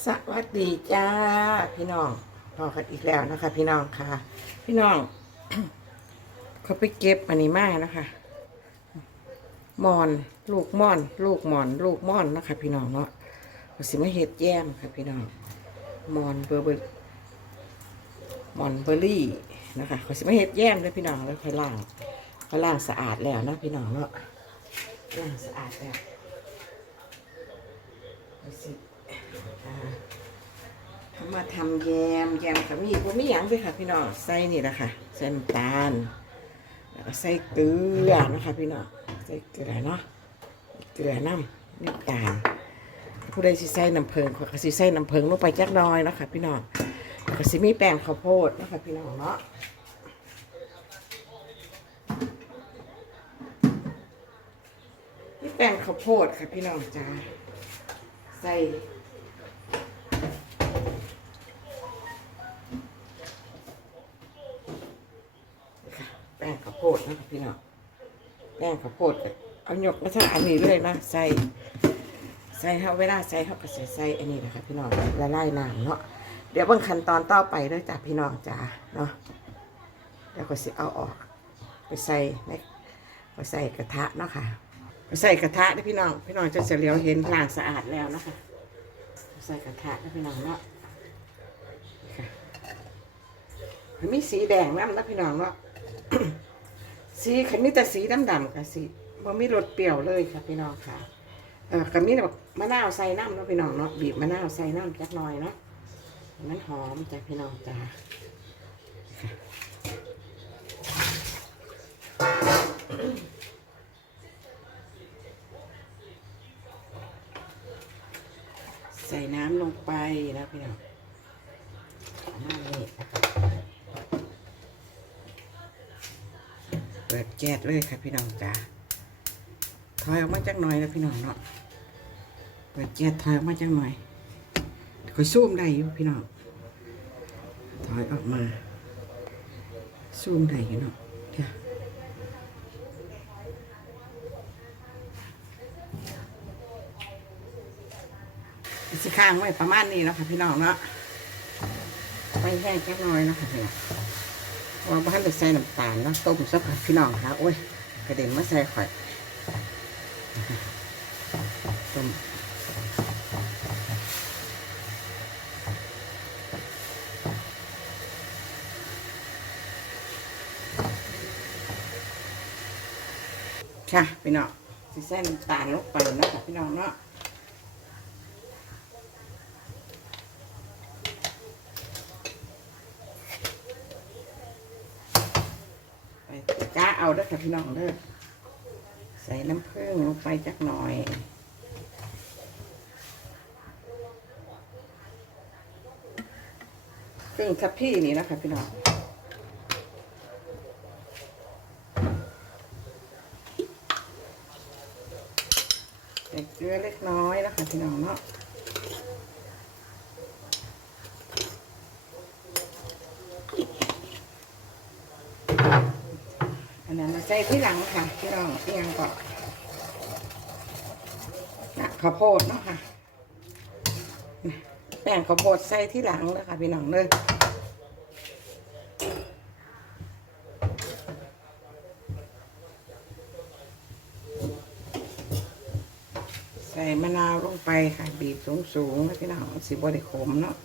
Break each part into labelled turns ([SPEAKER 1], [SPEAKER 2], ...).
[SPEAKER 1] สวัสดีจ้าพี่น้องพอกันอีกแล้วนะคะ พี่น้องค่ะ พี่น้อง เขาไปเก็บอันนี้มากนะคะมอน ลูกมอน ลูกมอน ลูกมอนนะคะ พี่น้องเนาะเขาสิมาเห็ดแย้มค่ะ พี่น้องมอนเบอร์เบอร์มอนเบอร์รี่นะคะเขาสิมาเห็ดแย้มเลยพี่น้องแล้วค่อยล้างค่อยล้างสะอาดแล้วนะพี่น้องเนาะล้างสะอาดแล้วเสิ มาทำแยมแยมกับมีบ่มีหยังเลยค่ะพี่น้องใส่นี่แหละค่ะใส่น้ำตาลแล้วก็ใส่เกลือนะคะพี่น้องใส่เกลือเนาะเกลือน้ำน้ำตาลผู้ใดสิใส่น้ำเพิงขาก็สิใส่น้ำเพิงลงไปจักน้อยนะคะพี่น้องแล้วก็สิมีแป้งข้าวโพดนะคะพี่น้องเนาะนี่แป้งข้าวโพดค่ะพี่น้องจ้าใส่ ค่ะแป้งข้าวโพ ดนะครับพี่น้องแป้งข้าวโพดเอาหยกมาทั้งอันนี้เลยนะใส่ใส่เขาเวลาใส่เขาก็ใส่ใส่อันนี้นะคะพี่น้องละลายน้ำเนาะเดี๋ยวบิ่งขั้นตอนต่อไปเด้วยจ้ะพี่น้องจ้าเนาะเดี๋ยวก็สิเอาออกไปใส่ในไปใส่กระทะเนาะค่ะใส่กระทะนะพี่น้อง พี่น้องจะเสลียวเห็นล้างสะอาดแล้วนะคะใส่กระทะนะพี่น้องเนาะค่ะมีสีแดงน้ำนะพี่น้องเนาะ สีขันมีแต่สีดำๆค่ะสีบ่มีรสเปรี้ยวเลยค่ะพี่น้องค่ะเออกับมีแบบมะนาวใส่น้ำเนาะพี่น้องเนาะบีบมะนาวใส่น้ำจักหน่อยเนาะให้มันหอมจ้ะพี่น้องจ้าใส่น้ำลงไปนะพี่น้องประมาณนี้นะคะ เปิดแก๊สเลยค่ะพี่น้องจ้าถอยออกมาจากหน่อยนะพี่น้องเนาะเปิดแก๊สถอยออกมาจากหน่อยคอยซูมได้อยู่พี่น้องถอยออกมาซูมได้อยู่เนาะเดี๋ยวสิข้างไว้ประมาณนี้แล้วค่ะพี่น้องเนาะไปแห้งจักหน่อยนะคะพี่น้อง ว่าบ้านได้ใส่น้ำตาลเนาะต้มสักพี่น้องค่ะโอ้ยกระเด็นมาใส่ข่อยต้มค่ะพี่น้องสิใส่น้ำตาลลงไปนะคะพี่น้องเนาะไป จ้าเอาเด้ค่ะพี่น้องเด้อใส่น้ำผึ้งลงไปจักหน่อย ครึ่งคัพพี่นี่นะคะพี่น้องใส่เกลือเล็กน้อยนะคะพี่น้องเนาะอันนั้น ใส่ที่หลังค่ะพี่น้องเอียงก่อนนะข้าวโพดเนาะค่ะแป้งข้าวโพดใส่ที่หลังเลยค่ะพี่น้องเลยใส่มะนาวลงไปค่ะบีบสูงๆนะพี่น้องสิบริขมเนาะ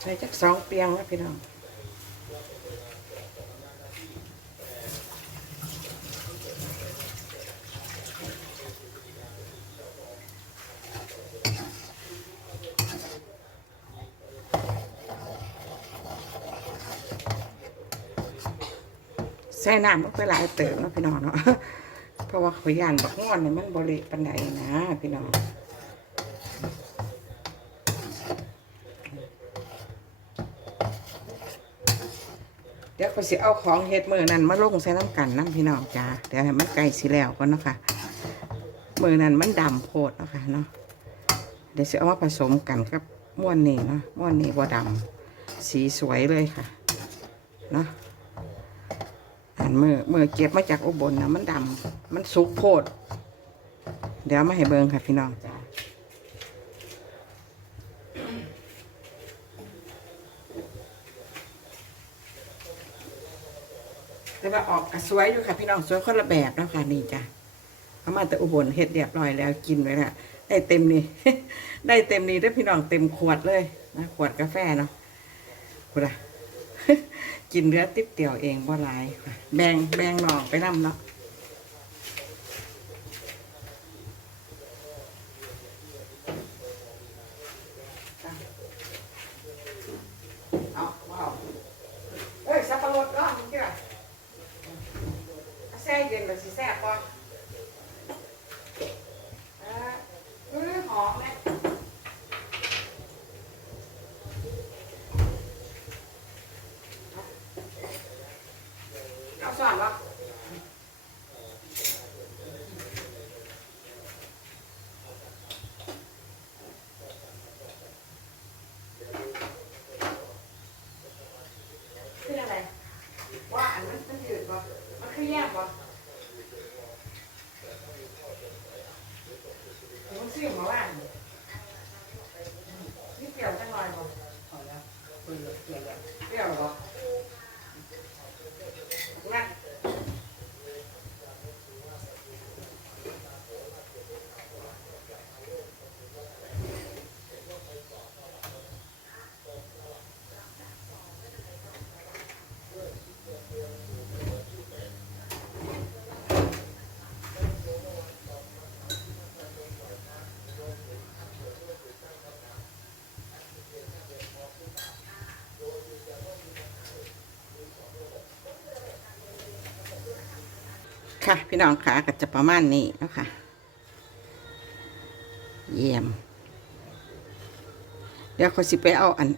[SPEAKER 1] ใส่จักสองเปียงนะพี่น้องใส่น้ำลงไปหลายเติมนะพี่น้องเนาะ เพราะว่าขอยานบักงอนเนี่ยมันบริปันใดนะพี่น้องเดี๋ยว ก็สิเอาของเฮ็ดมือนั้นมาลงใส่น้ำกันน้ำพี่น้องจ้าเดี๋ยวให้มันไก่สิแล้วก่อนเนาะค่ะมือนั้นมันดำโพดเนาะค่ะเนาะเดี๋ยวสิเอามาผสมกันกับม้วนนี่เนาะม้วนนี่บ่ดำสีสวยเลยค่ะเนาะนมือมือเก็บมาจากอุบลนะมันดำมันสุกโพด เดี๋ยวมาให้เบิ่งค่ะพี่น้องจ้า แต่ว่าออกกระสวยอยู่ค่ะ พี่น้องสวยคนละแบบเนาะค่ะนี่จ้ะเขามาแต่อุบลเฮ็ดเรียบร้อยแล้วกินไว้ละได้เต็มนี่ได้เต็มนี่ได้พี่น้องเต็มขวดเลยนะขวดกาแฟเนาะคุณอะกินเรือติ๊บเตี่ยวเองบ่หลาย แบ่งแบ่งน้องไปนำเนาะเอาว้าวเอ้ยสับปะรดเนาะมึงเจ้าแซ่เย็นเลยสิแซ่บป่ะเออเออหอมเลยเอาส่วนวะคืออะไร ว่าอันมันมันยืดป่ะมันคือแยกป่ะมัน ซื้อมาว่านเปรี้ยวจังหน่อยป่ะ
[SPEAKER 2] พอแล้วคุยกับเกียร์แล้ว
[SPEAKER 1] เปรี้ยวป่ะนั่น ค่ะ พี่น้องขาก็จะประมาณนี้นะค่ะเยี่ยม เดี๋ยวเขาสิไปเอาอัน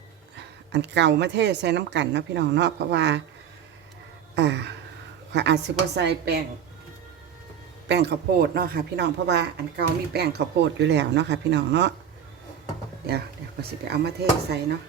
[SPEAKER 1] อันเก่ามาเทใส่น้ำกันเนาะพี่น้องเนาะเพราะว่าอ่าขออาจสิบใส่แป้งแป้งข้าวโพดเนาะค่ะ พี่น้องเพราะว่าอันเก่ามีแป้งข้าวโพดอยู่แล้วเนาะค่ะ พี่น้องเนาะเดี๋ยวเดี๋ยวเขาสิไปเอามาเทใส่เนาะ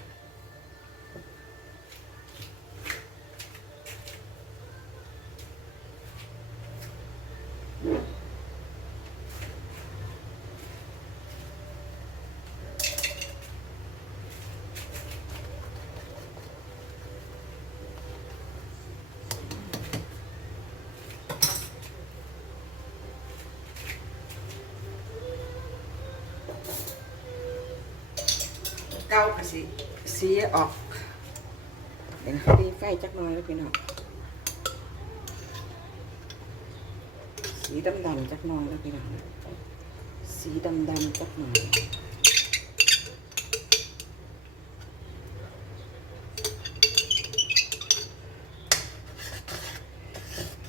[SPEAKER 1] เก้าก็สิสีออกเดี๋ยวนะดีไฟจักหน่อยแล้วพี่น้องสีดำดำจักหน่อยแล้วพี่น้องสีดำดำจักหน่อย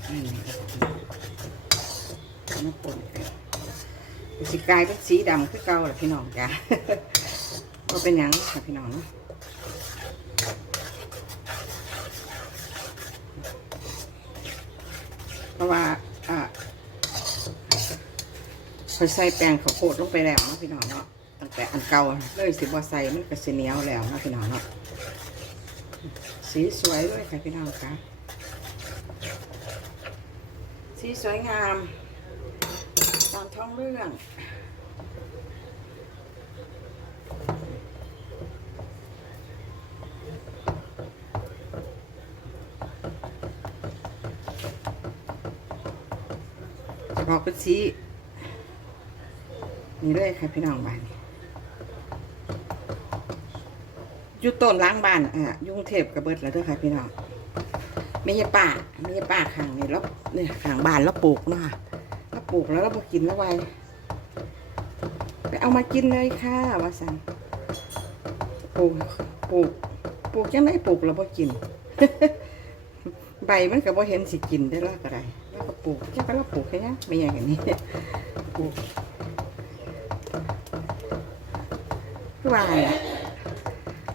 [SPEAKER 1] อืมน้ำปนกันสิกลายเป็นสีดำคือเก่าแหละพี่น้องจ้ะ ก็เป็นยังค่ะพี่น้องเนะเพราะว่าอ่าเคยใส่แป้งข้าวโพดลงไปแล้วนะพี่น้องเนาะตั้งแต่อันเก่าเลยสิบ่ใส่มันก็สิเหนียวแล้วนะพี่น้องเนาะสีสวยด้วยค่ะพี่น้องค่ะสีสวยงามตามท้องเรื่อง จะบอกเป็นสีนี่เลยค่ะพี่น้องบ้านอยู่ต้นล้างบ้านอะยุ่งเทพกระเบิดแล้วเด้วยค่ะพี่น้องไม่ใช่ป่าไม่ใช่ป่าข้างนี่แล้วเนี่ยข้างบ้านแล้วปลูกเนาะแล้วปลูกแล้วเราไปกินแล้วไวไปเอามากินเลยค่ะว่าสันปลูกปลูกปลูกยังไงปลูกแล้วพอกิน ใบมันก็บ่เห็นสิกินได้แล้วก็ได้ ปลูกแค่ก็เราปลูกแค่นี้ไม่อย่างนี้ปลูกคือว่าน่ะ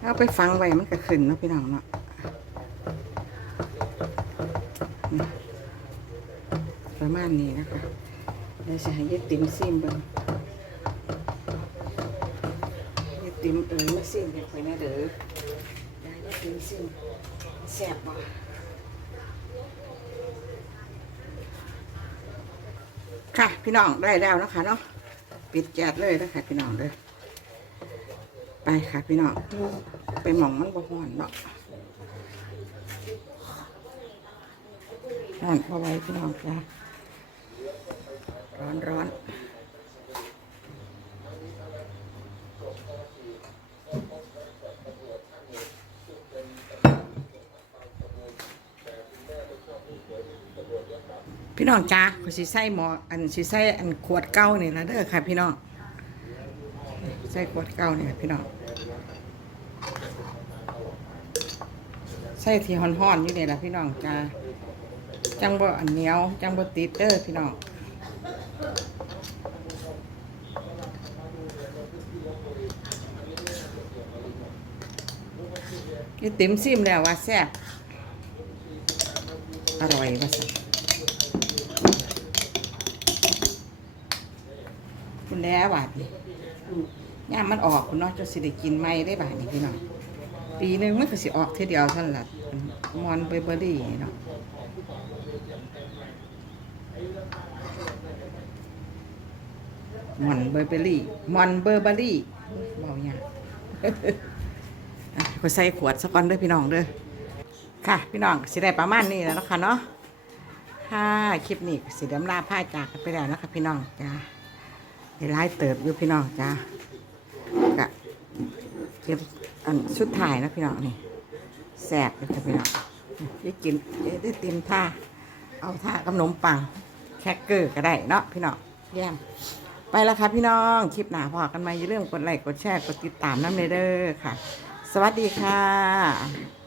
[SPEAKER 1] เอาไปฟังไว้มันก็ขึ้นเนาะพี่น้องเนาะนี่ประมาณนี้นะคะเดี๋ยวจะให้ยายติ๋มซิมเบิ่งยายติ๋มเอ๋ยมาซิมเดี๋ยวไปนะเด้อเดี๋ยวยายติ๋มซิมแซ่บบ่ พี่น้องได้แล้วนะคะเนาะปิดแก๊สเลยนะคะพี่น้องเลยไปค่ะพี่น้องไปหมองมันบ่ฮ้อนเนาะนอนพอไว้พี่น้องจ้ะร้อนร้อน พี่น้องจ้าขอสิใส่หมออันสิใส่อันขวดเก้านี่ละเด้อค่ะพี่น้องใส่ขวดเก้านี่ค่ะพี่น้องใส่ที่ห่อนๆอยู่เนี่ยละพี่น้องจ้าจังบ่อันเหนียวจังบ่ติดเด้อพี่น้องนี่ติ๋มซิมแล้วว่าแซ่บอร่อยว่าสัคุณ แล้วบาดนี่ย่ามมันออกคุณเนาะจะสิได้กินไหมได้บาดนี่พี่น้องปีหนึงมันก็สิออกเท่าเดียวท่านละมอนเบอร์เบอรี่เนาะมอนเบอร์เบอรี่มอนเบอร์เบอรี่เบาอย่างอะก็ใส่ขวดสักก่อนเด้อพี่น้องเด้อค่ะ พี่น้องสิได้ประมาณนี้แล้วนะคะเนาะค่ะคลิปนี้สิเดำลาผ้าจากกันไปแล้วนะคะพี่น้องจ้า ได้ไล่เติบอยู่พี่น้องจ้ากะเก็บอันชุดถ่ายนะพี่น้องนี่แสบเลยค่ะพี่น้องได้กินได้เต็มท่าเอาท่ากับขนมปังแครกเกอร์ก็ได้เนาะพี่น้องแย่มไปแล้วค่ะพี่น้องคลิปหนาพอกันมาอย่าลืมกดไลค์กดแชร์กดติดตามน้ำเนเด้อค่ะ สวัสดีค่ะ